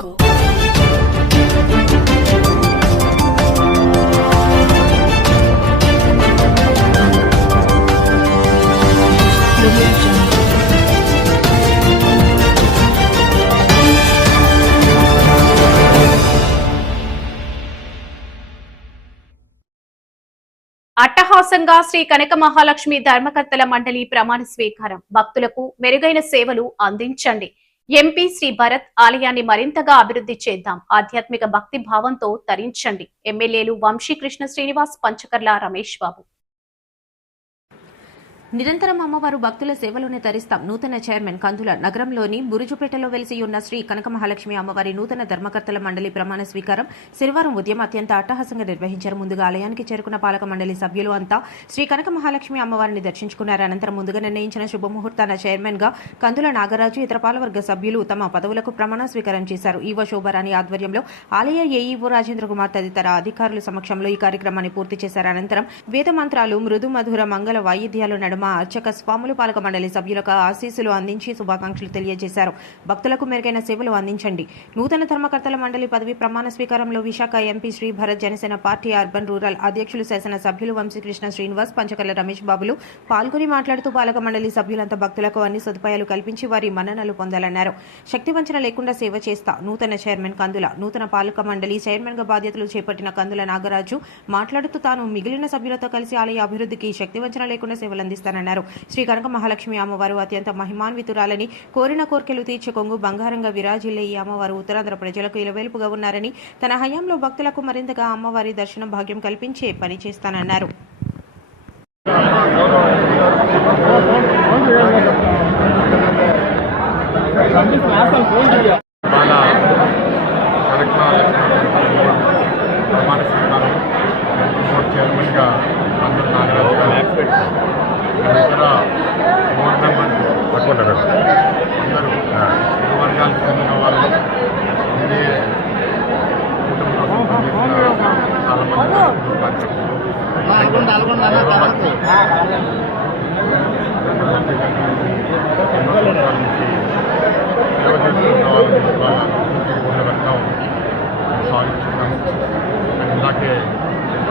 Jungle. Audio Jungle. అట్టహాసంగా శ్రీ కనక మహాలక్ష్మి ధర్మకర్తల మండలి ప్రమాణ స్వీకారం. భక్తులకు మెరుగైన సేవలు అందించండి. ఎంపీ శ్రీ భరత్ ఆలయాన్ని మరింతగా అభివృద్ధి చేద్దాం. ఆధ్యాత్మిక భక్తి భావంతో తరించండి. ఎమ్మెల్యేలు వంశీకృష్ణ శ్రీనివాస్, పంచకర్ల రమేష్ బాబు. నిరంతరం అమ్మవారు భక్తుల సేవలోనే తరిస్తాం. నూతన చైర్మన్ కందుల. నగరంలోని బురుజుపేటలో వెలిసి ఉన్న శ్రీ కనక మహాలక్ష్మి అమ్మవారి నూతన ధర్మకర్తల మండలి ప్రమాణ స్వీకారం శనివారం ఉదయం అత్యంత అట్టహాసంగా నిర్వహించారు. ముందుగా ఆలయానికి చేరుకున్న పాలక మండలి సభ్యులు అంతా శ్రీ కనక మహాలక్ష్మి అమ్మవారిని దర్శించుకున్నారు. అనంతరం ముందుగా నిర్ణయించిన శుభముహూర్తాన చైర్మన్ గా కందుల నాగరాజు, ఇతర పాలవర్గ సభ్యులు తమ పదవులకు ప్రమాణ స్వీకారం చేశారు. ఈవో శోభారాణి ఆధ్వర్యంలో ఆలయ ఏఈఓ రాజేంద్ర కుమార్ తదితర అధికారుల సమక్షంలో ఈ కార్యక్రమాన్ని పూర్తి చేశారు. అనంతరం వేద మంత్రాలు, మృదు మధుర మంగళ వాయిద్యాలు నడుమ అర్చక స్వాములు పాలక మండలి సభ్యులకు ఆశీస్సులు అందించి శుభాకాంక్షలు తెలియజేశారు. భక్తులకు మెరుగైన సేవలు అందించండి. నూతన ధర్మకర్తల మండలి పదవి ప్రమాణ స్వీకారంలో Visakha MP Shri Bharat, Janasena party urban rural అధ్యక్షులు శాసన సభ్యులు వంశీకృష్ణ శ్రీనివాస్, పంచకర్ల రమేష్ బాబులు పాల్గొని మాట్లాడుతూ పాలక మండలి సభ్యులంతా భక్తులకు అన్ని సదుపాయాలు కల్పించి వారి మన్ననలు పొందాలన్నారు. శక్తి వంచన లేకుండా సేవ చేస్తా నూతన చైర్మన్ కందుల. నూతన పాలక మండలి చైర్మన్ గా బాధ్యతలు చేపట్టిన కందుల నాగరాజు మాట్లాడుతూ తాను మిగిలిన సభ్యులతో కలిసి ఆలయ అభివృద్ధికి శక్తి వంచన లేకుండా సేవలు అందిస్తానన్నారు. శ్రీ కనక మహాలక్ష్మి అమ్మవారు అత్యంత మహిమాన్వితురాలని, కోరిన కోర్కెలు తీర్చే కొంగు బంగారంగా విరాజిల్లే ఈ అమ్మవారు ఉత్తరాంధ్ర ప్రజలకు ఇలవేల్పుగా ఉన్నారని, తన హయాంలో భక్తులకు మరింతగా అమ్మవారి దర్శన భాగ్యం కల్పించే పని చేస్తానన్నారు. అందరూ వర్గాలకు చెందిన వాళ్ళు సేవ చేస్తున్న వాళ్ళని సాగిస్తున్నాము. ఇందాకే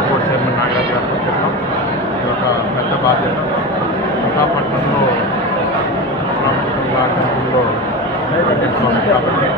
బోర్డు చైర్మన్ నాగరాజు గారు చెప్పాం. ఇది ఒక పెద్ద బాధ్యత. విశాఖపట్నంలో ప్రాముఖ్యంగా టెంపుల్లో కాబట్టి